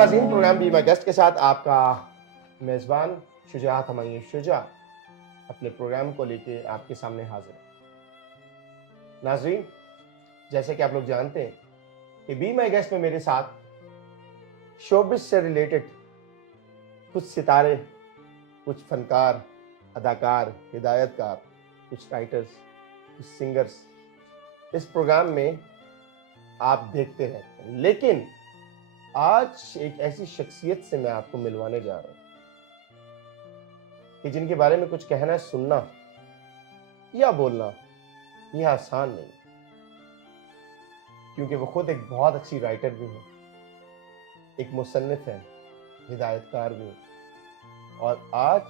नाज़रीन, programme be my guest के साथ आपका मेज़बान शुजात हमायूं शुजा अपने प्रोग्राम को लेके आपके सामने हाजिर है। नाज़रीन, जैसे कि आप लोग जानते हैं कि बी माय गेस्ट में मेरे साथ शोबिस से रिलेटेड कुछ सितारे, कुछ फनकार, अदाकार, हिदायतकार, कुछ राइटर्स, कुछ सिंगर्स इस प्रोग्राम में आप देखते रहते हैं। लेकिन आज एक ऐसी शख्सियत से मैं आपको मिलवाने जा रहा हूं कि जिनके बारे में कुछ कहना, सुनना या बोलना यह आसान नहीं, क्योंकि वो खुद एक बहुत अच्छी राइटर भी है, एक मुसन्निफ है, हिदायतकार भी है। और आज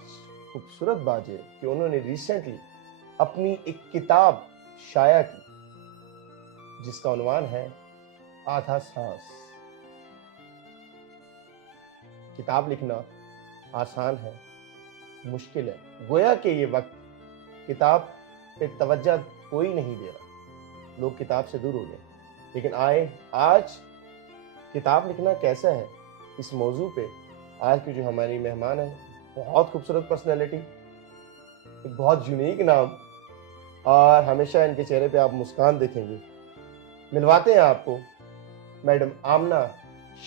खूबसूरत बात है कि उन्होंने रिसेंटली अपनी एक किताब शाया की जिसका उन्वान है आधा सांस। किताब लिखना आसान है, मुश्किल है। गोया कि ये वक्त किताब पे तवज्जो कोई नहीं दे रहा, लोग किताब से दूर हो गए। लेकिन आज किताब लिखना कैसा है, इस मौजू पे आज की जो हमारी मेहमान है, बहुत खूबसूरत पर्सनैलिटी, एक बहुत यूनिक नाम, और हमेशा इनके चेहरे पे आप मुस्कान देखेंगे। मिलवाते हैं आपको मैडम आमना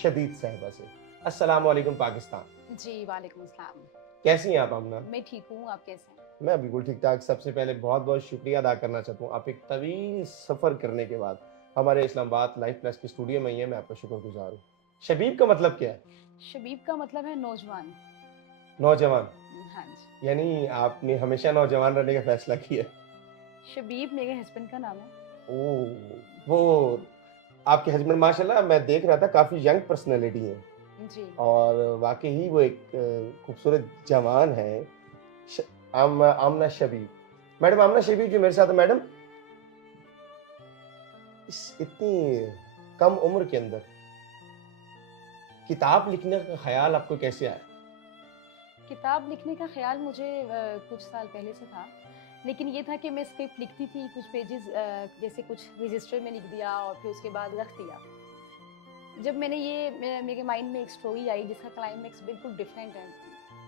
शदीद साहिबा से। अस्सलाम वालेकुम पाकिस्तान। जी वालेकुम अस्सलाम। कैसी हैं आप आमना? मैं ठीक हूँ, आप कैसे हैं? मैं बिल्कुल ठीक ठाक। सबसे पहले बहुत बहुत शुक्रिया अदा करना चाहता हूँ, आप एक तवील सफ़र करने के बाद हमारे इस्लामाबाद लाइफ प्लस के स्टूडियो में ही है, मैं आपका शुक्रगुजार हूँ। शबीब का मतलब क्या है? शबीब का मतलब है नौजवान। नौजवान। हाँ जी। यानी आपने हमेशा नौजवान रहने का फैसला किया? शबीब मेरे हस्बैंड का नाम है। ओह, वो आपके हस्बैंड माशाल्लाह मैं देख रहा था काफ़ी यंग पर्सनैलिटी है जी। और वाकई ही वो एक खूबसूरत जवान है। आमना शबीब, मैडम आमना शबीब जो मेरे साथ है। मैडम, इस इतनी कम उम्र के अंदर किताब लिखने का ख्याल आपको कैसे आया? किताब लिखने का ख्याल मुझे कुछ साल पहले से था, लेकिन ये था कि मैं स्क्रिप्ट लिखती थी, कुछ पेजेस जैसे कुछ रजिस्टर में लिख दिया और फिर उसके बाद रख दिया। जब मैंने मेरे माइंड में एक स्टोरी आई जिसका क्लाइमेक्स बिल्कुल डिफरेंट है,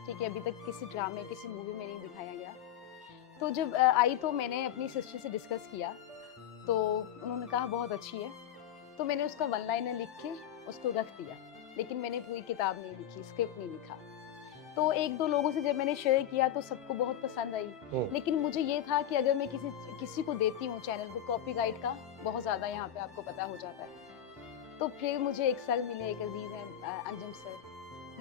ठीक है, अभी तक किसी ड्रामे, किसी मूवी में नहीं दिखाया गया, तो जब आई तो मैंने अपनी सिस्टर से डिस्कस किया, तो उन्होंने कहा बहुत अच्छी है, तो मैंने उसका वन लाइनर लिख के उसको रख दिया, लेकिन मैंने पूरी किताब नहीं लिखी, स्क्रिप्ट नहीं लिखा। तो एक दो लोगों से जब मैंने शेयर किया तो सबको बहुत पसंद आई, लेकिन मुझे ये था कि अगर मैं किसी को देती हूँ चैनल को, कॉपीराइट का बहुत ज़्यादा यहाँ पे आपको पता हो जाता है। तो फिर मुझे एक सर मिले, एक अजीज़ हैं अंजम सर,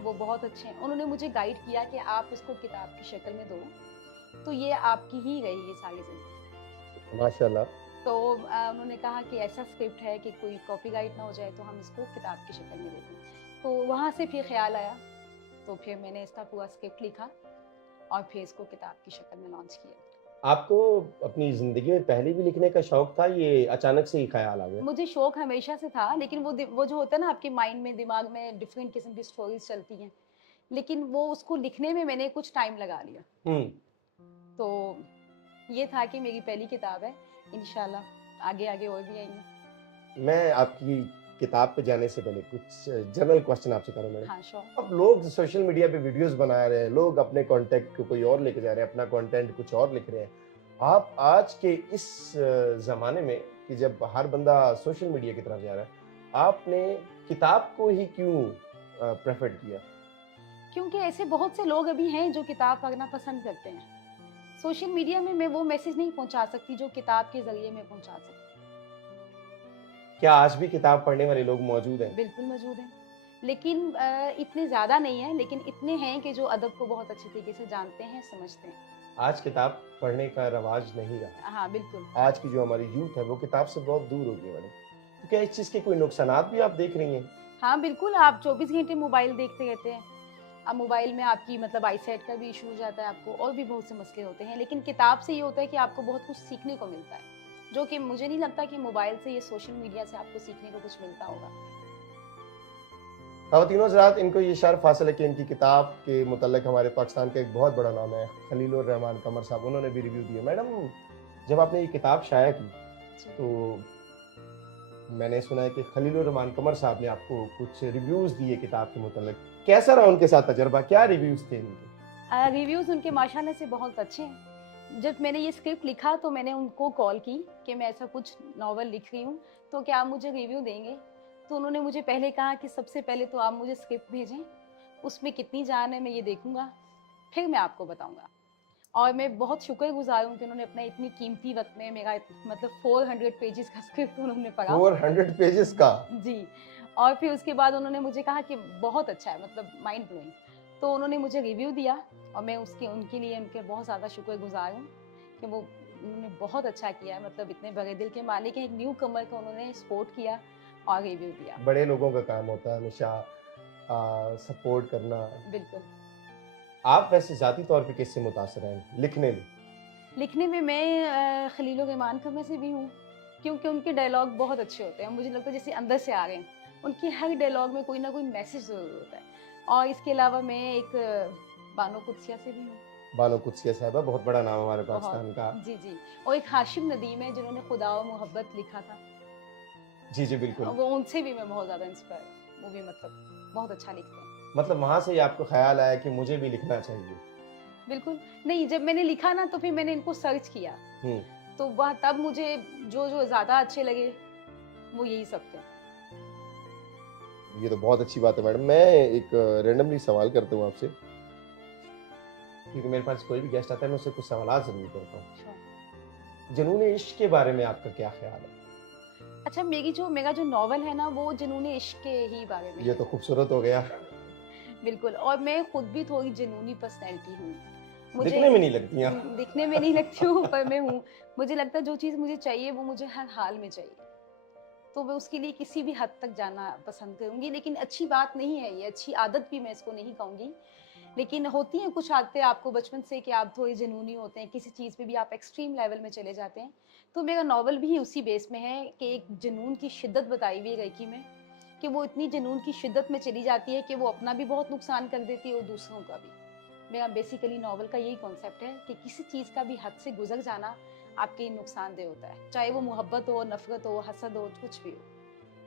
वो बहुत अच्छे हैं, उन्होंने मुझे गाइड किया कि आप इसको किताब की शक्ल में दो, तो ये आपकी ही रही ये सारी जिंदगी माशाल्लाह। तो उन्होंने कहा कि ऐसा स्क्रिप्ट है कि कोई कॉपीराइट ना हो जाए, तो हम इसको किताब की शक्ल में देते हैं। तो वहाँ से फिर ख्याल आया, तो फिर मैंने इसका पूरा स्क्रिप्ट लिखा और फिर इसको किताब की शक्ल में लॉन्च किया। आपको अपनी जिंदगी में पहले भी लिखने का शौक था, ये अचानक से ही ख्याल आ गया? मुझे शौक हमेशा से था, लेकिन वो जो होता है ना, आपके माइंड में, दिमाग में डिफरेंट किस्म की स्टोरीज चलती हैं, लेकिन वो उसको लिखने में मैंने कुछ टाइम लगा लिया। तो ये था कि मेरी पहली किताब है, इंशाल्लाह आगे आगे और भी आएंगी। मैं आपकी किताब पे जाने से पहले कुछ जनरल क्वेश्चन आपसे करूँ मैडम। हाँ श्योर। अब लोग सोशल मीडिया पे वीडियोस बना रहे हैं, लोग अपने कंटेंट को कोई और लेके जा रहे हैं, अपना कंटेंट कुछ और लिख रहे हैं। आप आज के इस ज़माने में कि जब हर बंदा सोशल मीडिया की तरफ जा रहा है, आपने किताब को ही क्यों प्रेफर किया? क्योंकि ऐसे बहुत से लोग अभी हैं जो किताब पढ़ना पसंद करते हैं। सोशल मीडिया में मैं वो मैसेज नहीं पहुंचा सकती जो किताब के जरिए मैं पहुंचा सकती। क्या आज भी किताब पढ़ने वाले लोग मौजूद हैं? बिल्कुल मौजूद हैं, लेकिन इतने ज़्यादा नहीं हैं, लेकिन इतने हैं कि जो अदब को बहुत अच्छे तरीके से जानते हैं, समझते हैं। आज किताब पढ़ने का रवाज नहीं रहा। हाँ बिल्कुल। आज की जो हमारी यूथ है वो किताब से बहुत दूर हो गई मैडम। तो क्या इस चीज़ के कोई नुकसानात भी आप देख रही हैं? हाँ बिल्कुल, आप 24 घंटे मोबाइल देखते रहते हैं, अब मोबाइल में आपकी मतलब आईसाइट का भी इशू हो जाता है आपको, और भी बहुत से मसले होते हैं, लेकिन किताब से ये होता है कि आपको बहुत कुछ सीखने को मिलता है, जो कि मुझे नहीं लगता कि मोबाइल से, ये सोशल मीडिया से आपको सीखने को कुछ मिलता होगा। ख़वातीनो हज़रात, इनको ये शर्फ हासिल है कि इनकी किताब के मुतल्लिक़ हमारे पाकिस्तान का एक बहुत बड़ा नाम है खलीलुर रहमान कमर साहब, उन्होंने भी रिव्यू दिया। मैडम, जब आपने ये किताब शाया की तो मैंने सुना है कि खलीलुर रहमान कमर साहब ने आपको कुछ रिव्यूज दिए किताब के मुतालिक, कैसा रहा उनके साथ तजर्बा, क्या रिव्यूज थे इनके? रिव्यूज़ उनके माशाल्लाह से बहुत अच्छे हैं। जब मैंने ये स्क्रिप्ट लिखा तो मैंने उनको कॉल की कि मैं ऐसा कुछ नावल लिख रही हूँ, तो क्या आप मुझे रिव्यू देंगे? तो उन्होंने मुझे पहले कहा कि सबसे पहले तो आप मुझे स्क्रिप्ट भेजें, उसमें कितनी जान है मैं ये देखूँगा, फिर मैं आपको बताऊँगा। और मैं बहुत शुक्रगुज़ार हूँ कि उन्होंने अपना इतनी कीमती वक़्त में मेरा मतलब 400 पेजेज़ का स्क्रिप्ट उन्होंने पढ़ा। 400 पेजेस का? जी। और फिर उसके बाद उन्होंने मुझे कहा कि बहुत अच्छा है, मतलब माइंड ब्लोइंग। तो उन्होंने मुझे रिव्यू दिया और मैं उसके उनके लिए उनके बहुत ज़्यादा शुक्रगुज़ार हूँ कि वो उन्होंने बहुत अच्छा किया है, मतलब इतने बड़े दिल के मालिक हैं, एक न्यू कमर को उन्होंने सपोर्ट किया और रिव्यू दिया। बड़े लोगों का काम होता है हमेशा सपोर्ट करना। बिल्कुल। आप वैसे ज़ाती तौर पे किससे मुतासर हैं लिखने में? लिखने में मैं खलीलुर रहमान कमर से भी हूँ, क्योंकि उनके डायलॉग बहुत अच्छे होते हैं। मुझे लगता है जैसे अंदर से आ रहे हैं। उनके हर डायलॉग में कोई ना कोई मैसेज ज़रूर होता है। और इसके अलावा मैं एक बानो कुदसिया से भी हूँ। बानो कुदसिया साहिबा, बहुत बड़ा नाम हमारे बहुत। पाकिस्तान का। जी, जी। और एक हाशिम नदीम है जिन्होंने खुदा और मोहब्बत लिखा था। जी, जी, बिल्कुल। वो उनसे भी मैं बहुत ज़्यादा इंस्पायर हूँ। वो भी मतलब बहुत अच्छा लिखते हैं। मतलब वहाँ से ही आपको ख़्याल आया कि मुझे भी लिखना चाहिए? बिल्कुल। नहीं, जब मैंने लिखा ना तो फिर मैंने इनको सर्च किया। हुँ। तो वह तब मुझे जो ज़्यादा अच्छे लगे वो यही सब थे। ये तो बहुत अच्छी बात है मैडम। मैं एक रैंडमली सवाल करता हूँ आपसे, क्योंकि मेरे पास कोई भी गेस्ट आता है मैं उससे कुछ सवालात ज़रूर करता हूँ। अच्छा। जुनून इश्क के बारे में आपका क्या ख़्याल है? अच्छा, मेरा जो नॉवल है ना वो जुनून इश्क के ही बारे में ये है। तो खूबसूरत हो गया। बिल्कुल। और मैं खुद भी थोड़ी जुनूनी पर्सनैलिटी हूँ। मुझे दिखने में नहीं लगती हैं। दिखने में नहीं लगती हूँ पर मैं हूँ। मुझे लगता है जो चीज़ मुझे चाहिए वो मुझे हर हाल में चाहिए। तो मैं उसके लिए किसी भी हद तक जाना पसंद करूँगी, लेकिन अच्छी बात नहीं है ये, अच्छी आदत भी मैं इसको नहीं कहूँगी। लेकिन होती हैं कुछ आदतें आपको बचपन से कि आप थोड़े जुनूनी होते हैं, किसी चीज़ पे भी आप एक्सट्रीम लेवल में चले जाते हैं। तो मेरा नॉवल भी उसी बेस में है कि एक जुनून की शिद्दत बताई हुई है लड़की में, कि वो इतनी जुनून की शिद्दत में चली जाती है कि वो अपना भी बहुत नुकसान कर देती है और दूसरों का भी। मेरा बेसिकली नॉवल का यही कॉन्सेप्ट है कि किसी चीज़ का भी हद से गुज़र जाना आपके नुकसानदेह होता है। चाहे वो मोहब्बत हो, नफ़रत हो, हसद हो, कुछ भी हो।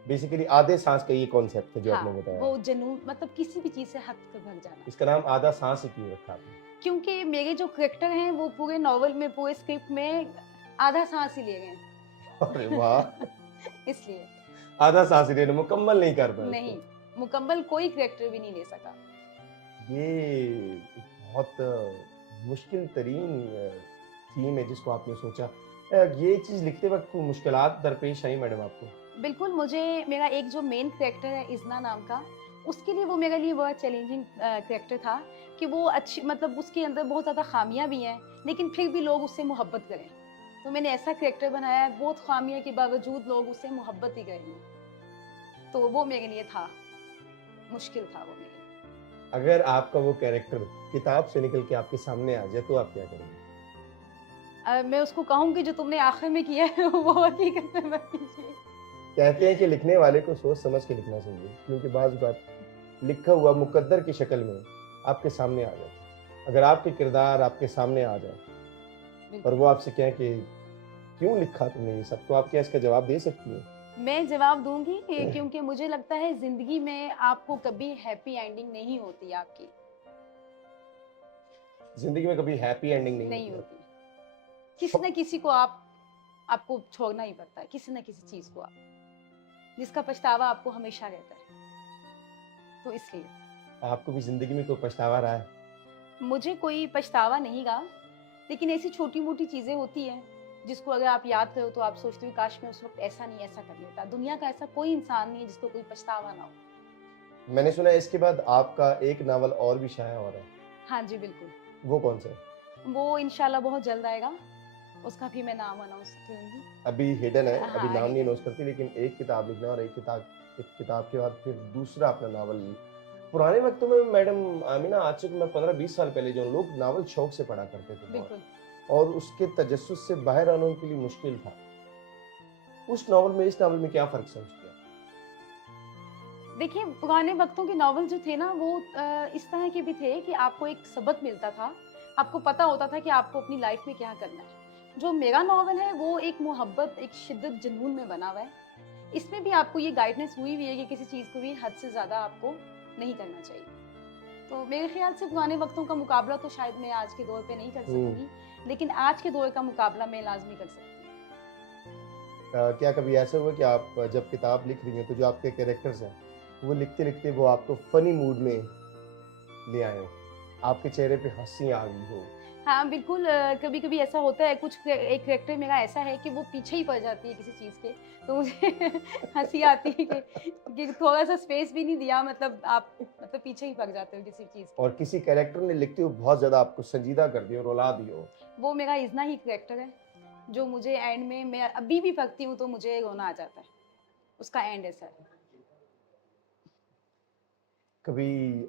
बेसिकली आधे सांस का ये कॉन्सेप्ट है जो हाँ, आपने बताया। वो जुनून मतलब किसी भी चीज़ से हद से भर जाना। इसका नाम आधा सांस ही क्यों रखा आपने? क्योंकि मेरे जो करैक्टर हैं वो पूरे नॉवल में, पूरे स्क्रिप्ट में आधा सांस ही ले गए हैं। अरे वाह! इसलिए आधा सांस ही लेना, मुकम्मल नहीं कर पाए नहीं, उसको। मुकम्मल कोई करैक्टर भी नहीं ले सका। ये बहुत मुश्किल तरीन थीम है जिसको आपने सोचा। ये चीज़ लिखते वक़्त कोई मुश्किलात दरपेश आई मैडम आपको? बिल्कुल, मुझे मेरा एक जो मेन करैक्टर है इज़्ना नाम का, उसके लिए वो मेरे लिए बहुत चैलेंजिंग करैक्टर था कि वो अच्छी, मतलब उसके अंदर बहुत ज़्यादा ख़ामियाँ भी हैं, लेकिन फिर भी लोग उससे मोहब्बत करें। तो मैंने ऐसा करैक्टर बनाया है, बहुत ख़ामियों के बावजूद लोग उससे मोहब्बत ही करेंगे। तो वो मेरे लिए था, मुश्किल था वो मेरे लिए। अगर आपका वो कैरेक्टर किताब से निकल के आपके सामने आ जाए तो आप क्या करेंगे? मैं उसको कहूँगी जो तुमने आखिर में किया है वो हकीकत में मत कीजिए। कहते हैं कि लिखने वाले को सोच समझ के लिखना चाहिए, क्योंकि बाज़ बात लिखा हुआ मुकद्दर की शक्ल में आपके सामने आ जाए। अगर आपके किरदार आपके सामने आ जाए और बिल्कुल। वो आपसे कहें कि क्यों लिखा तुमने ये सब, तो आप क्या इसका जवाब दे सकती हैं? मैं जवाब दूँगी क्योंकि मुझे लगता है ज़िंदगी में आपको कभी हैप्पी एंडिंग नहीं होती आपकी, ज़िंदगी में कभी हैप्पी एंडिंग नहीं नहीं होती। होती। किसी न किसी को आपको छोड़ना ही पड़ता है, किसी न किसी चीज़ को जिसका पछतावा आपको हमेशा रहता है। तो इसलिए आपको भी ज़िंदगी में कोई पछतावा रहा है? मुझे कोई पछतावा नहीं रहा, लेकिन ऐसी छोटी-मोटी चीज़ें होती हैं, जिसको अगर आप याद करो तो आप सोचते हो काश मैं उस वक़्त ऐसा नहीं ऐसा कर लेता। दुनिया का ऐसा कोई इंसान नहीं है जिसको कोई पछतावा ना हो। मैंने सुना है इसके बाद आपका एक नावल और भी शाया हो रहा है। हाँ जी, बिल्कुल। वो कौन सा है? वो इंशाल्लाह बहुत जल्द आएगा, उसका भी मैं नाम अनाउंस करूँगी। अभी हिडन है, अभी हाँ, नाम नहीं हिडन। अनाउंस करती, लेकिन एक किताब लिखना और एक किताब के बाद फिर दूसरा अपना नावल। पुराने वक्तों में मैडम आमिना, आज से मैं 15-20 साल पहले जो लोग नावल शौक से पढ़ा करते थे बहुत, बिल्कुल। और उसके तजस्सुस से बाहर आना उनके लिए मुश्किल था। उस नावल में इस नावल में क्या फ़र्क समझते हैं? देखिए, पुराने वक़्तों के नॉवल जो थे ना वो इस तरह के भी थे कि आपको एक सबक मिलता था, आपको पता होता था कि आपको अपनी लाइफ़ में क्या करना है। जो मेरा नॉवल है वो एक मोहब्बत, एक शिद्दत जुनून में बना हुआ है इसमें भी आपको ये गाइडेंस हुई हुई है कि किसी चीज़ को भी हद से ज़्यादा आपको नहीं करना चाहिए। तो मेरे ख्याल से पुराने वक्तों का मुकाबला तो शायद मैं आज के दौर पे नहीं कर सकूंगी, लेकिन आज के दौर का मुकाबला मैं लाजमी कर सकती हूँ। क्या कभी ऐसा हुआ कि आप जब किताब लिख रही हैं तो जो आपके कैरेक्टर्स हैं वो लिखते लिखते वो आपको फनी मूड में ले आए हो, आपके चेहरे पे हंसी आ गई हो? हाँ बिल्कुल, कभी कभी ऐसा होता है, एक करेक्टर मेरा ऐसा है कि वो पीछे ही पड़ जाती है किसी चीज़ के, तो मुझे हंसी आती है कि थोड़ा सा स्पेस भी नहीं दिया, मतलब आप मतलब पीछे ही पड़ जाते हो किसी चीज़ के। और किसी कैरेक्टर ने लिखते हुए बहुत ज़्यादा आपको संजीदा कर दिया, रुला दिया हो? वो मेरा इजना ही करेक्टर है जो मुझे एंड में, मैं अभी भी पढ़ती हूँ तो मुझे रोना आ जाता है, उसका एंड ऐसा है। कभी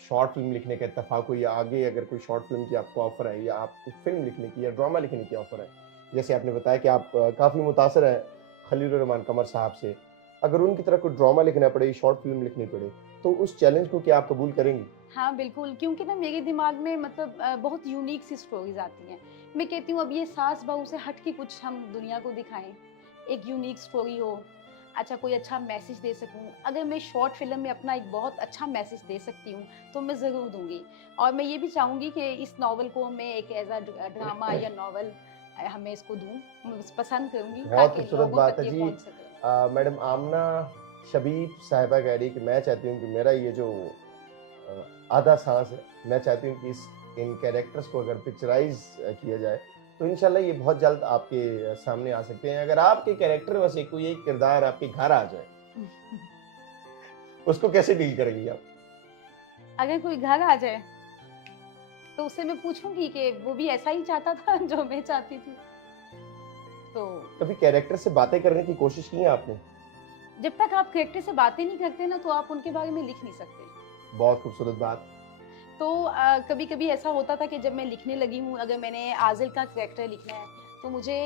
शॉर्ट फिल्म लिखने का इत्तेफाक हुई, या आगे अगर कोई शॉर्ट फिल्म की आपको ऑफर है, या आपको फिल्म लिखने की या ड्रामा लिखने की ऑफर है, जैसे आपने बताया कि आप काफ़ी मुतासर हैं खलील रहमान कमर साहब से, अगर उनकी तरह कोई ड्रामा लिखना पड़े, शॉर्ट फिल्म लिखनी पड़े, तो उस चैलेंज को क्या आप कबूल करेंगी? हाँ बिल्कुल, क्योंकि ना मेरे दिमाग में मतलब बहुत यूनिक सी स्टोरीज आती हैं। मैं कहती हूँ अब ये सास बहू से हट के कुछ हम दुनिया को दिखाएं, एक यूनिक स्टोरी हो, अच्छा कोई अच्छा मैसेज दे सकूँ। अगर मैं शॉर्ट फिल्म में अपना एक बहुत अच्छा मैसेज दे सकती हूँ तो मैं ज़रूर दूंगी। और मैं ये भी चाहूँगी कि इस नावल को मैं एक एज अ ड्रामा या नावल हमें इसको दूँ, मैं पसंद करूँगी बहुत ताकि खूबसूरत लोगों बात तक है ये जी। पहुँच सके। मैडम आमना शबीब साहिबा कह रही कि मैं चाहती हूँ कि मेरा ये जो आधा सांस है, मैं चाहती हूँ कि इन कैरेक्टर्स को अगर पिक्चराइज किया जाए तो इंशाल्लाह ये बहुत जल्द आपके सामने आ सकते हैं। अगर आपके कैरेक्टर में से कोई एक किरदार आपके घर आ जाए, उसको कैसे डील करेंगी आप? अगर कोई घर आ जाए तो उससे मैं पूछूंगी कि वो भी ऐसा ही चाहता था जो मैं चाहती थी। तो कभी कैरेक्टर से बातें करने की कोशिश की है आपने? जब तक आप कैरेक्टर से बातें नहीं करते ना तो आप उनके बारे में लिख नहीं सकते। बहुत खूबसूरत बात। तो कभी कभी ऐसा होता था कि जब मैं लिखने लगी हूँ, अगर मैंने आजिल का कैरेक्टर लिखना है तो मुझे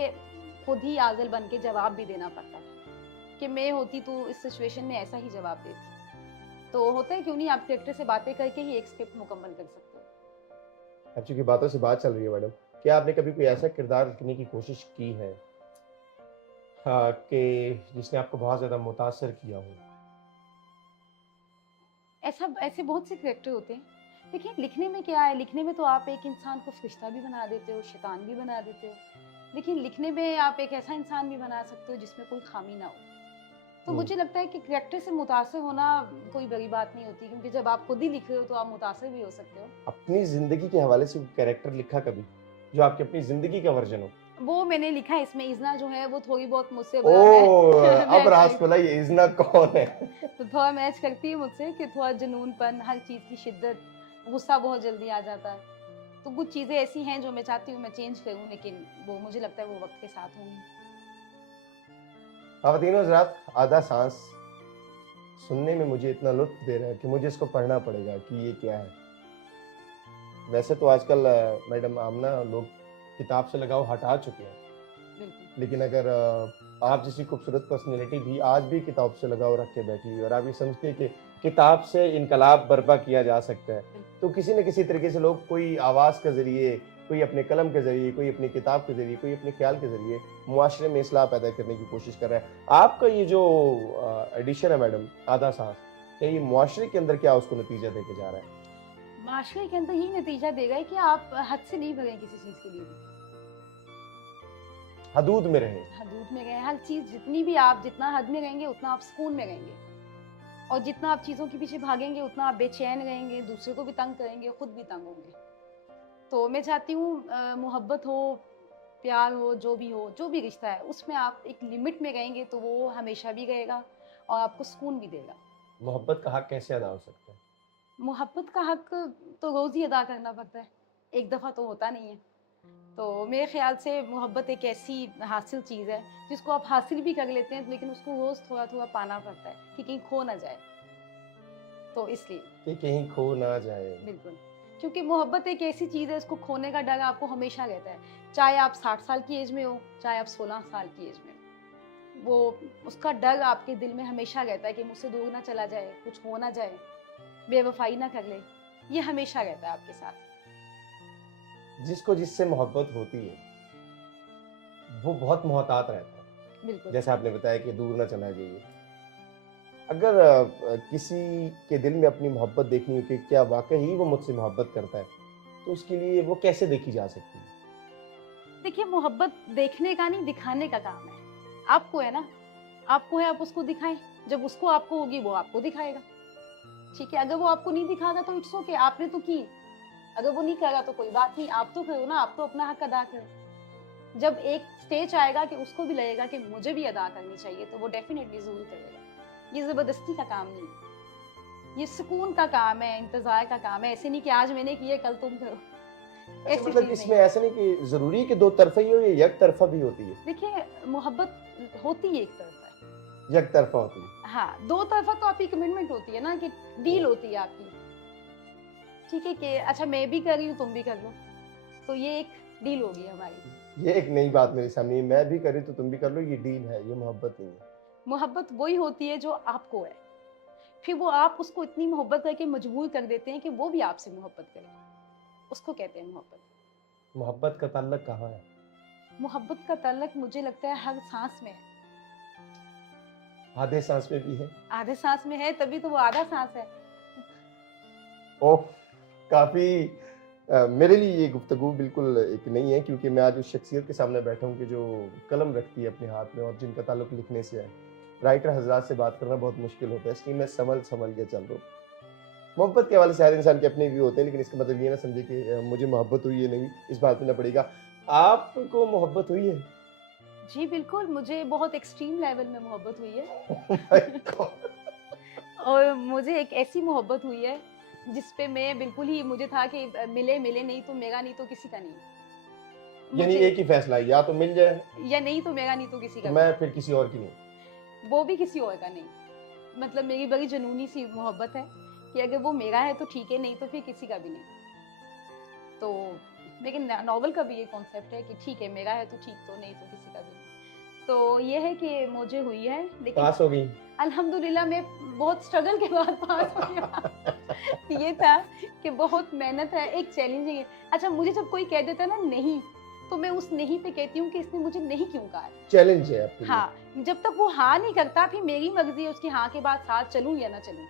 खुद ही आजिल बन के जवाब भी देना पड़ता था कि मैं होती तो इस सिचुएशन में ऐसा ही जवाब देती। तो होता है क्यों नहीं, आप कैरेक्टर से बातें करके ही एक स्क्रिप्ट मुकम्मल कर सकते हो। अब चूंकि बातों से बात चल रही है मैडम, क्या आपने कभी कोई ऐसा किरदार लिखने की कोशिश की है, हाँ, कि जिसने आपको बहुत ज्यादा मुतासर किया हो? ऐसा ऐसे बहुत से कैरेक्टर होते हैं। देखिए लिखने में क्या है, लिखने में तो आप एक इंसान को फरिश्ता भी बना देते हो, शैतान भी बना देते हो, लेकिन लिखने में आप एक ऐसा इंसान भी बना सकते हो जिसमें कोई खामी ना हो। तो मुझे लगता है कि कैरेक्टर से मुतासर होना कोई बड़ी बात नहीं होती, क्योंकि जब आप खुद ही लिख रहे हो तो आप मुतासर भी हो सकते हो। अपनी जिंदगी के हवाले से कोई कैरेक्टर लिखा कभी, जो आपकी अपनी जिंदगी का वर्जन हो? वो मैंने लिखा है, इसमें इज़ना जो है वो थोड़ी बहुत मुझसे ओ, बड़ा अब मैच राज करती, खुला, ये इज़्ना कौन है? तो थोड़ा मैच करती है मुझसे कि थोड़ा जुनूनपन, हर चीज़ की शिद्दत, गुस्सा बहुत जल्दी आ जाता है। तो कुछ चीज़ें ऐसी हैं जो मैं चाहती हूँ मैं चेंज करूँ, लेकिन वो मुझे लगता है वो वक्त के साथ होंगी। ख़वातीन और हज़रात, आधा सांस सुनने में मुझे इतना लुत्फ दे रहा है कि मुझे इसको पढ़ना पड़ेगा कि ये क्या है। वैसे तो आजकल मैडम आमना लोग किताब से लगाव हटा चुके हैं, बिल्कुल। लेकिन अगर आप जैसी खूबसूरत पर्सनैलिटी भी आज भी किताब से लगाव रख के बैठी हुई और आप ये समझते हैं कि किताब से इनकलाब बर्पा किया जा सकता है, तो किसी न किसी तरीके से लोग कोई आवाज़ के ज़रिए, कोई अपने कलम के ज़रिए, कोई अपनी किताब के ज़रिए, कोई अपने ख्याल के ज़रिए मुआशरे में इस्लाह पैदा करने की कोशिश कर रहा है। आपका ये जो एडिशन है मैडम आधा सांस, क्या ये मुआशरे के अंदर क्या उसको नतीजा देके जा रहा है? माशरे के अंदर यही नतीजा देगा कि आप हद से नहीं भगें किसी चीज़ के लिए भी। हदूद में रहें। हदूद में रहें, हर चीज़ जितनी भी आप जितना हद में रहेंगे उतना आप सुकून में रहेंगे, और जितना आप चीज़ों के पीछे भागेंगे उतना आप बेचैन रहेंगे, दूसरे को भी तंग करेंगे, खुद भी तंग होंगे। तो मैं चाहती हूँ मोहब्बत हो, प्यार हो, जो भी रिश्ता है उसमें आप एक लिमिट में रहेंगे तो वो हमेशा भी रहेगा और आपको सुकून भी देगा। मोहब्बत का हक कैसे अदा हो सकता है? मोहब्बत का हक तो रोज़ ही अदा करना पड़ता है, एक दफ़ा तो होता नहीं है। तो मेरे ख़्याल से मोहब्बत एक ऐसी हासिल चीज़ है जिसको आप हासिल भी कर लेते हैं, लेकिन उसको रोज़ थोड़ा-थोड़ा पाना पड़ता है कि कहीं खो ना जाए। तो इसलिए कि कहीं खो ना जाए। बिल्कुल, क्योंकि मोहब्बत एक ऐसी चीज़ है, इसको खोने का डर आपको हमेशा रहता है। चाहे आप 60 साल की एज में हो, चाहे आप 16 साल की एज में हो। वो उसका डर आपके दिल में हमेशा रहता है कि मुझसे दूर ना चला जाए, कुछ हो ना जाए, बेवफ़ाई ना कर ले। ये हमेशा रहता है आपके साथ। जिसको जिससे मोहब्बत होती है, वो बहुत मोहतात रहता है। बिल्कुल। जैसा आपने बताया कि दूर ना चला जाइए। अगर किसी के दिल में अपनी मोहब्बत देखनी हो कि क्या वाक़ई ही वो मुझसे मोहब्बत करता है, तो उसके लिए वो कैसे देखी जा सकती है? देखिए, मोहब्बत देखने का नहीं, दिखाने का काम है। आपको है ना, आपको है, आप उसको दिखाएँ। जब उसको आपको होगी, वो आपको दिखाएगा। ठीक है? अगर वो आपको नहीं दिखागा तो इट्स ओके, आपने तो की। अगर वो नहीं करा तो कोई बात नहीं, आप तो करो ना, आप तो अपना हक अदा करो। जब एक स्टेज आएगा कि उसको भी लगेगा कि मुझे भी अदा करनी चाहिए, तो वो डेफिनिटली ज़रूर करेगा। ये ज़बरदस्ती का काम नहीं है। ये सुकून का काम है, इंतज़ार का काम है। ऐसे नहीं कि आज मैंने किया, कल तुम करो। अच्छा, ऐसी मतलब चीज़ इसमें नहीं है। ऐसा नहीं कि ज़रूरी है कि दो तरफ़ा ही हो या एक तरफ़ा भी होती है? देखिए, मोहब्बत होती है एक तरफा है। एक तरफ़ा होती है। हाँ, दो तरफा तो आपकी कमिटमेंट होती है ना, कि डील हुँ। होती है आपकी। ठीक है कि अच्छा मैं भी कर रही हूँ, तुम भी कर लो। तो ये एक डील होगी हमारी। ये एक नई बात मेरे सामने है, मैं भी करूँ तो तुम भी कर लो, ये डील है, ये मोहब्बत नहीं है। मोहब्बत वही होती है जो आपको है। फिर वो आप उसको इतनी मोहब्बत करके मजबूर कर देते हैं कि वो भी आपसे मोहब्बत करे। उसको कहते हैं मोहब्बत। मोहब्बत का ताल्लुक कहाँ है? मोहब्बत का ताल्लुक मुझे लगता है हर सांस में है। आधे सांस में भी है? आधे सांस में है, तभी तो वो आधा सांस है। ओह! काफ़ी मेरे लिए ये गुफ्तगू बिल्कुल एक नहीं है, क्योंकि मैं आज उस शख्सियत के सामने बैठा हूँ कि जो कलम रखती है अपने हाथ में और जिनका ताल्लुक लिखने से है। राइटर हज़रात से बात करना बहुत मुश्किल होता है, इसलिए मैं सँभल-सँभल के चल रहा हूँ। मोहब्बत के हवाले से हर इंसान के अपने व्यू होते हैं, लेकिन इसका मतलब ये ना समझे कि मुझे मोहब्बत हुई है, नहीं, इस बात पे ना पड़ेगा। आपको मोहब्बत हुई है? जी बिल्कुल, मुझे बहुत एक्सट्रीम लेवल में मोहब्बत हुई है। Oh my God! और मुझे एक ऐसी मोहब्बत हुई है जिस पे मैं बिल्कुल ही, मुझे था कि मिले मिले, नहीं तो मेरा, नहीं तो किसी का नहीं। यानी मुझे एक ही फैसला है, या तो मिल जाए, या नहीं तो मेरा, नहीं तो किसी तो का मैं फिर किसी और की नहीं। भी। वो भी किसी और का नहीं। मतलब मेरी बड़ी जुनूनी सी मोहब्बत है कि अगर वो मेरा है तो ठीक है, नहीं तो फिर किसी का भी नहीं। तो लेकिन नॉवल का भी ये कॉन्सेप्ट है कि ठीक है, मेरा है तो ठीक, तो नहीं तो किसी का भी नहीं। तो ये है कि मुझे हुई है, लेकिन पास हो गई? अल्हम्दुलिल्लाह मैं बहुत स्ट्रगल के बाद पास हुई। ये था कि बहुत मेहनत है, एक चैलेंजिंग है। अच्छा, मुझे जब कोई कह देता है ना नहीं, तो मैं उस नहीं पे कहती हूँ कि इसने मुझे नहीं क्यों कहा है। चैलेंज है आपके लिए। हाँ, जब तक वो हाँ नहीं करता, फिर मेरी मर्जी है उसकी हाँ के बाद साथ चलूँ या ना चलूँ,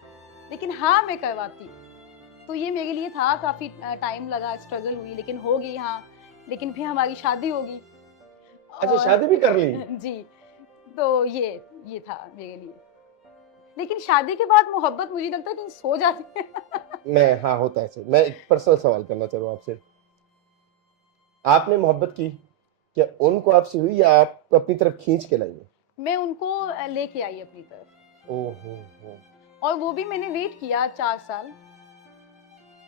लेकिन हाँ मैं करवाती हूँ। तो ये मेरे लिए था, काफ़ी टाइम लगा, स्ट्रगल हुई, लेकिन हो गई हाँ। लेकिन फिर हमारी शादी हो गई। अच्छा, और शादी भी कर ली? जी, तो ये था मेरे लिए। लेकिन शादी के बाद मोहब्बत मुझे लगता है कहीं सो जाती है। मैं, हाँ, होता है ऐसे। मैं एक पर्सनल सवाल करना चाह रहा हूँ आपसे। आपने मोहब्बत की, क्या उनको आपसे हुई या आप अपनी तरफ खींच के लाई हैं? मैं उनको लेके आई अपनी तरफ, ओह हो! और वो भी मैंने वेट किया 4 साल,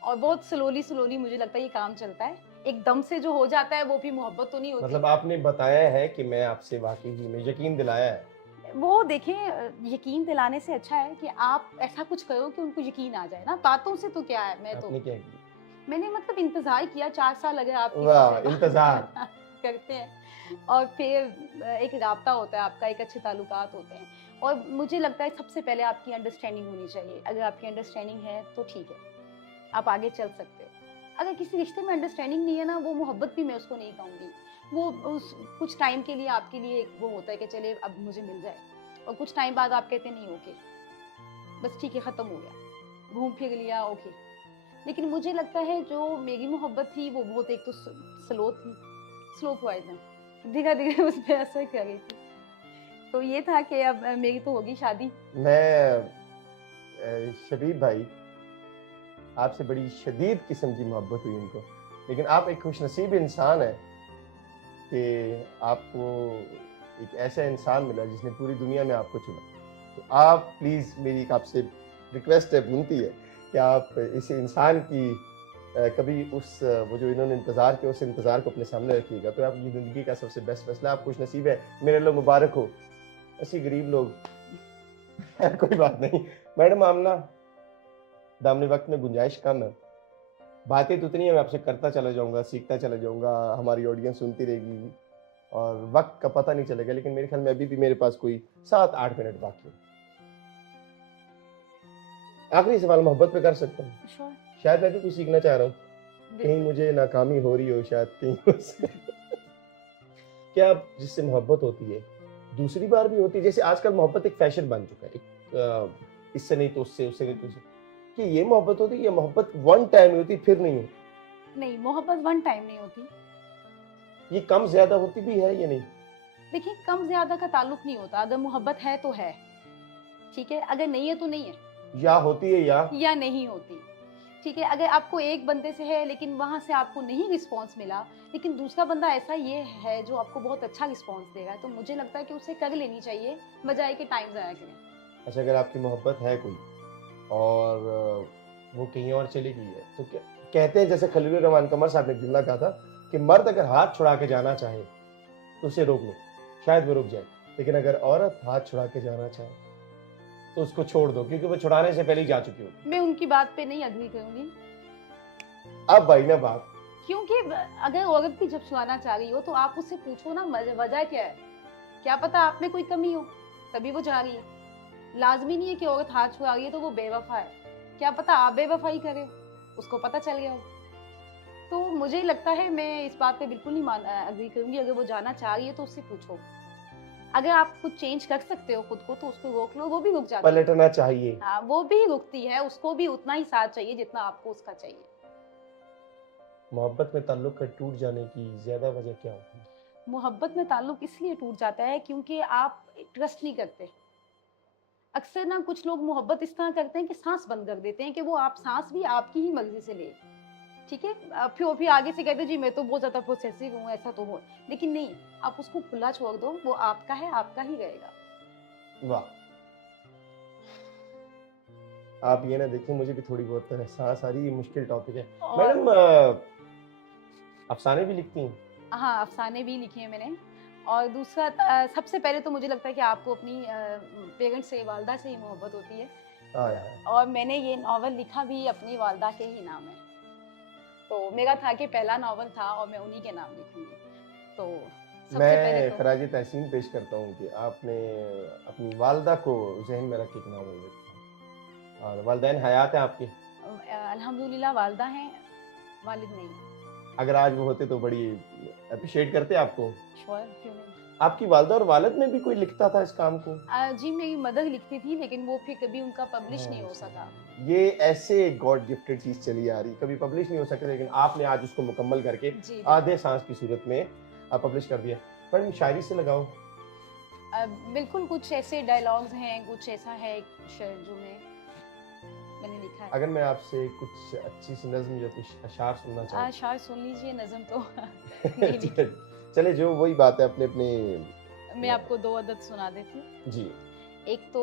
और बहुत स्लोली स्लोली मुझे लगता है ये काम चलता है। एकदम से जो हो जाता है वो भी मोहब्बत तो नहीं होती। मतलब आपने बताया है कि मैं आपसे वाक़ई ही में यकीन दिलाया है। वो देखें, यकीन दिलाने से अच्छा है कि आप ऐसा कुछ करो कि उनको यकीन आ जाए ना। बातों से तो क्या है, आपने क्या किया? मैंने मतलब इंतजार किया 4 साल, अगर आप किसी वाह! से इंतज़ार। करते हैं, और फिर एक राब्ता होता है आपका, एक अच्छे ताल्लुकात होते हैं, और मुझे लगता है सबसे पहले आपकी अंडरस्टैंडिंग होनी चाहिए। अगर आपकी अंडरस्टैंडिंग है तो ठीक है, आप आगे चल सकते हो। अगर किसी रिश्ते में अंडरस्टैंडिंग नहीं है ना, वो मोहब्बत भी मैं उसको नहीं कहूँगी। वो उस कुछ टाइम के लिए आपके लिए एक वो होता है कि चले अब मुझे मिल जाए, और कुछ टाइम बाद आप कहते नहीं, ओके बस ठीक है, ख़त्म हो गया, घूम फिर लिया, ओके। लेकिन मुझे लगता है जो मेरी मोहब्बत थी वो बहुत, एक तो स्लो थी, स्लो पॉइजन, धीरे धीरे उस पर असर कर रही थी। तो ये था कि अब मेरी तो होगी शादी। मैं शबीब भाई, आपसे बड़ी शदीद किस्म की मोहब्बत हुई उनको, लेकिन आप एक खुशनसीब इंसान हैं कि आपको एक ऐसा इंसान मिला जिसने पूरी दुनिया में आपको चुना। तो आप प्लीज़, मेरी एक आपसे रिक्वेस्ट है, विनती है कि आप इस इंसान की कभी उस वो जो इन्होंने इंतज़ार किया, उस इंतज़ार को अपने सामने रखिएगा, तो आपकी ज़िंदगी का सबसे बेस्ट फैसला। आप खुशनसीब हैं, मेरे लिए मुबारक हो। ऐसे गरीब लोग कोई बात नहीं। मैडम आमना, दामने वक़्त में गुंजाइश कम है। बातें तो इतनी है, मैं आपसे करता चला जाऊँगा, सीखता चला जाऊँगा, हमारी ऑडियंस सुनती रहेगी और वक़्त का पता नहीं चलेगा, लेकिन मेरे ख़्याल में अभी भी मेरे पास कोई 7-8 मिनट बाकी है। आखिरी सवाल मोहब्बत पे कर सकता हूँ? श्योर। शायद मैं भी कुछ सीखना चाह रहा हूँ, कहीं बिल्कुल। मुझे नाकामी हो रही हो, शायद कहीं उससे क्या आप जिससे मोहब्बत होती है, दूसरी बार भी होती है, जैसे आजकल मोहब्बत एक फैशन बन चुका है, इससे नहीं तो उससे, उससे नहीं तो उससे, कि ये मोहब्बत होती है, ये मोहब्बत वन टाइम होती फिर नहीं होती, नहीं, मोहब्बत वन टाइम नहीं होती। ये कम ज्यादा होती भी है या नहीं? देखिए, कम ज्यादा का ताल्लुक नहीं होता, अगर मोहब्बत है तो है, ठीक है, अगर नहीं है तो नहीं है, या होती है या नहीं होती, ठीक है। अगर आपको एक बंदे से है लेकिन वहां से आपको नहीं रिस्पॉन्स मिला, लेकिन दूसरा बंदा ऐसा ये है जो आपको बहुत अच्छा रिस्पॉन्स देगा, तो मुझे लगता है कि उसे कर लेनी चाहिए, बजाय कि टाइम ज़ाया करें। अच्छा, अगर आपकी मोहब्बत है कोई और वो कहीं और चली गई है, तो क्या कहते हैं, जैसे खलील रहमान कमर साहब ने जुमला कहा था कि मर्द अगर हाथ छुड़ा के जाना चाहे तो उसे रोक लो, शायद वो रुक जाए, लेकिन अगर औरत हाथ छुड़ा के जाना चाहे तो उसको छोड़ दो, क्योंकि वो छुड़ाने से पहले ही जा चुकी होगी। मैं उनकी बात पे नहीं अग्री करूंगी, अब भाई ना बात, क्योंकि अगर औरत भी जब छुड़ाना चाह रही हो तो आप उससे पूछो ना वजह क्या है, क्या पता आप में कोई कमी हो तभी वो जा रही है। लाजमी नहीं है कि औरत हाथ छुड़ा रही है तो वो बेवफा है, क्या पता आप बेवफाई करे, उसको पता चल गया हो। तो मुझे लगता है मैं इस बात पे बिल्कुल नहीं अग्री करूंगी, अगर वो जाना चाह रही है तो उससे पूछो, अगर आप कुछ चेंज कर सकते हो खुद को तो उसको रोक लो, वो भी रुक जाती है। पलटना चाहिए। हाँ, वो भी रुकती है, उसको भी उतना ही साथ चाहिए जितना आपको उसका चाहिए। मोहब्बत में ताल्लुक का टूट जाने की ज्यादा वजह क्या होती है? मोहब्बत में ताल्लुक इसलिए टूट जाता है क्योंकि आप ट्रस्ट नहीं करते। अक्सर ना कुछ लोग मोहब्बत इस तरह करते हैं कि सांस बंद कर देते हैं कि वो आप सांस भी आपकी ही मर्जी से ले, ठीक है। फिर आगे से कहते हैं जी मैं तो बहुत ज्यादा प्रोसेसिव हूँ, ऐसा तो हो, लेकिन नहीं, आप उसको खुला छोड़ दो, वो आपका है, आपका ही रहेगा। वाह, आप ये ना देखिए, मुझे भी थोड़ी बहुत सांस आ रही है, मुश्किल टॉपिक है। और मैडम, अफसाने भी लिखती हैं? हाँ, अफसाने भी लिखे हैं मैंने। और दूसरा सबसे पहले तो मुझे लगता है कि आपको अपनी पेरेंट्स से, वालदा से ही मोहब्बत होती है। हाँ यार, और मैंने ये नावल लिखा भी अपनी वालदा के ही नाम है, तो मेरा था कि पहला नावल था और मैं उन्हीं के नाम लिखूंगी। तो सबसे पहले मैं तो खराज तहसीन पेश करता हूँ कि आपने अपनी वालदा को जहन में रख के एक नावल लिखा, और वालदैन हयात है आपकी? अल्हम्दुलिल्लाह वालदा हैं, वालिद नहीं। अगर आज वो होते तो बड़ी अप्रिशिएट करते आपको। श्योर, क्यों नहीं। आपकी वालदा और वालिद में भी कोई लिखता था इस काम को? जी मेरी मदर लिखती थी, लेकिन वो फिर कभी उनका पब्लिश नहीं हो सका। ये ऐसे गॉड गिफ्टेड चीज चली आ रही, कभी पब्लिश नहीं हो सके, लेकिन आपने आज उसको मुकम्मल करके जी आधे सांस की सूरत में आप पब्लिश कर दिया। पर शायरी से लगाओ। बिल्कुल, कुछ ऐसे डायलॉग्स हैं, कुछ ऐसा है जो मैंने लिखा है। अगर मैं आपसे कुछ अच्छी सी नज्म या कुछ अशार सुनना चाहूँ? शायद सुन लीजिए, नज़म तो नहीं लिखी। चले, जो वही बात है, अपने अपने मैं आपको 2 अदद सुना देती हूँ। जी। एक तो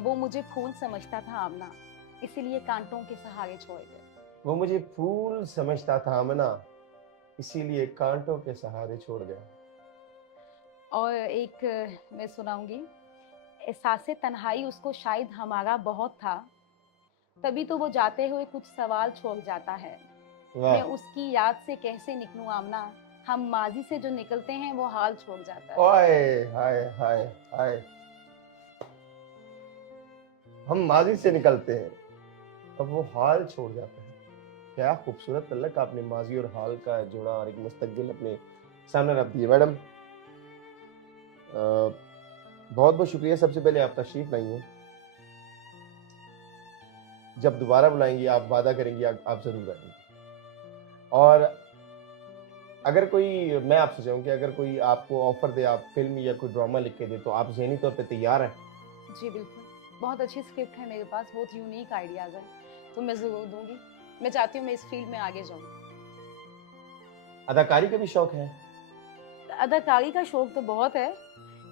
वो मुझे फूल समझता था आमना, इसीलिए कांटों के सहारे छोड़ गए। वो मुझे फूल समझता था आमना, इसीलिए कांटों के सहारे छोड़ गया। और एक मैं सुनाऊंगी, एहसासे तन्हाई उसको शायद हमारा बहुत था, तभी तो वो जाते हुए कुछ सवाल छोड़ जाता है। मैं वाह, उसकी याद से कैसे निकलूं आमना, हम माजी से जो निकलते हैं वो हाल छोड़ जाता है। ओए हाय हाय हाय, हम माजी से निकलते हैं अब वो हाल छोड़ जाता है। क्या खूबसूरत तल्लक आपने माजी और हाल का जोड़ा और एक मुस्तकबिल अपने सामने रख दिए। मैडम, बहुत बहुत शुक्रिया, सबसे पहले आप तशरीफ लाई हैं। जब दोबारा बुलाएंगी, आप वादा करेंगी आप जरूर आएंगी। और अगर कोई, मैं आपसे चाहूँ कि अगर कोई आपको ऑफर दे, आप फिल्म या कोई ड्रामा लिख के दे, तो आप ज़हनी तौर पे तैयार हैं? जी बिल्कुल, बहुत अच्छी स्क्रिप्ट है मेरे पास, बहुत यूनिक आइडियाज हैं, तो मैं ज़रूर दूंगी। मैं चाहती हूँ मैं इस फील्ड में आगे जाऊँ। अदाकारी का भी शौक है? अदाकारी का शौक तो बहुत है,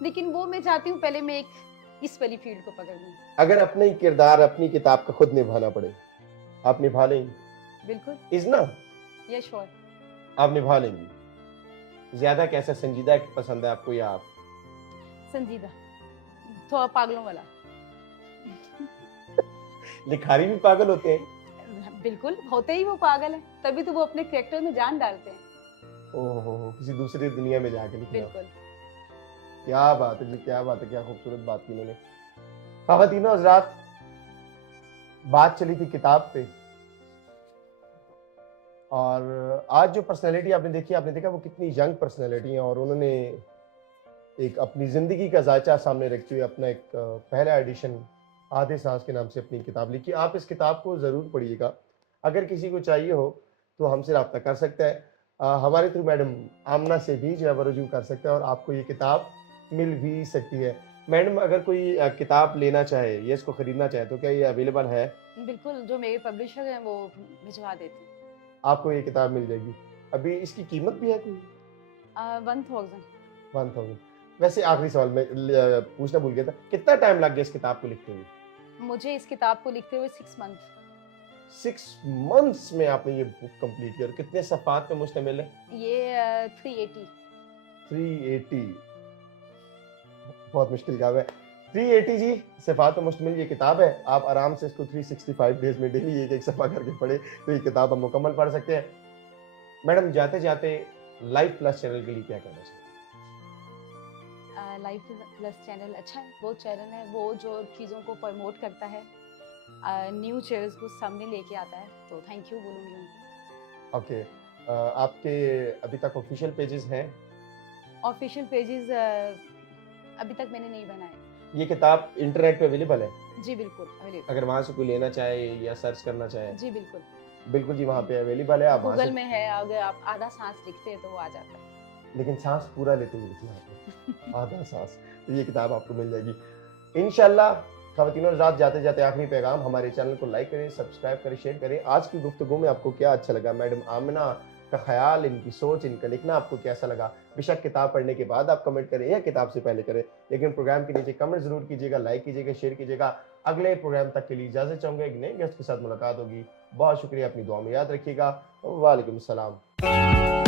लेकिन वो मैं चाहती हूँ पहले मैं एक इस वाली फील्ड को पकड़ लूँ। अगर अपने ही किरदार अपनी किताब का खुद निभाना पड़े, आप निभा लेंगी? बिल्कुल, इज़ ना, ये श्योर। आप निभा लेंगी। ज्यादा कैसा संजीदा पसंद है आपको, या आप संजीदा, थोड़ा पागलों वाला। लिखारी भी पागल होते हैं? बिल्कुल, होते ही वो पागल है, तभी तो वो अपने कैरेक्टर में जान डालते हैं। ओहो, किसी दूसरी दुनिया में जाके लिखना। बिल्कुल। क्या बात है जी, क्या बात है, क्या खूबसूरत बात की इन्होंने। ख़वातीनो हज़रात, बात चली थी किताब पे, और आज जो पर्सनैलिटी आपने देखी, आपने देखा वो कितनी यंग पर्सनैलिटी है, और उन्होंने एक अपनी ज़िंदगी का जायचा सामने रखते हुए अपना एक पहला एडिशन आधे सांस के नाम से अपनी किताब लिखी। आप इस किताब को ज़रूर पढ़िएगा। अगर किसी को चाहिए हो तो हमसे रब्ता कर सकता है। हमारे थ्रू मैडम आमना से भी जो है वो रुजू कर सकता है और आपको ये किताब मिल भी सकती है। मैडम अगर कोई किताब लेना चाहे या इसको खरीदना चाहे तो क्या ये अवेलेबल है? बिल्कुल, जो मेरे पब्लिशर हैं वो भिजवा देते हैं। आपको ये किताब मिल जाएगी। अभी इसकी कीमत भी है कोई? 1000। 1000। वैसे आखिरी सवाल मैं पूछना भूल गया था, कितना टाइम लग गया इस किताब को लिखते हुए? मुझे इस किताब को लिखते हुए 6 मंथ। 6 मंथ्स में आपने ये बुक कंप्लीट किया और कितने सफ़हात पे मुश्तमिल है? ये 380। 380। बहुत मुश्किल काम है। 380 जी सफ़हात पे मुश्तमिल ये किताब है। आप आराम से इसको 365 डेज़ में डेली एक-एक सफ़ा करके पढ़ें तो ये किताब आप मुकम्मल पढ़ सकते हैं। मैडम जाते-जाते लाइफ प्लस चैनल के लिए क्या कहना चाहिए? लाइफ प्लस चैनल अच्छा है, वो चैनल है वो जो चीज़ों को प्रमोट करता है, न्यू चीज़ को सामने लेके आता है, तो थैंक यू बोलूँगी उनको। ओके। आपके अभी तक ऑफिशियल पेजेस हैं? ऑफिशियल पेजेस अभी तक मैंने नहीं बनाए। ये किताब इंटरनेट पे अवेलेबल है? जी बिल्कुल अवेलेबल। अगर वहाँ से कोई लेना चाहे या सर्च करना चाहे? जी बिल्कुल। बिल्कुल जी, वहाँ पे अवेलेबल है। आप वहाँ गूगल से में है, अगर आप आधा सांस लिखते हैं तो वो आ जाता है। लेकिन सांस पूरा लेते हुए लिखना है, आधा सांस। तो ये किताब आपको मिल जाएगी। इंशाल्लाह ख़वातीन और हज़रात, जाते-जाते आखिरी पैगाम, हमारे चैनल को लाइक करें, सब्सक्राइब करें, शेयर करें। आज की गुफ्तगू में आपको क्या अच्छा लगा? मैडम आमिना का ख़याल, इनकी सोच, इनका लिखना आपको कैसा लगा? बेशक किताब पढ़ने के बाद आप कमेंट करें या किताब से पहले करें, लेकिन प्रोग्राम के नीचे कमेंट ज़रूर कीजिएगा, लाइक कीजिएगा, शेयर कीजिएगा। अगले प्रोग्राम तक के लिए इजाज़त चाहूँगा। एक नए गेस्ट के साथ मुलाकात होगी। बहुत शुक्रिया, अपनी दुआ में याद रखिएगा। वालेकुम सलाम।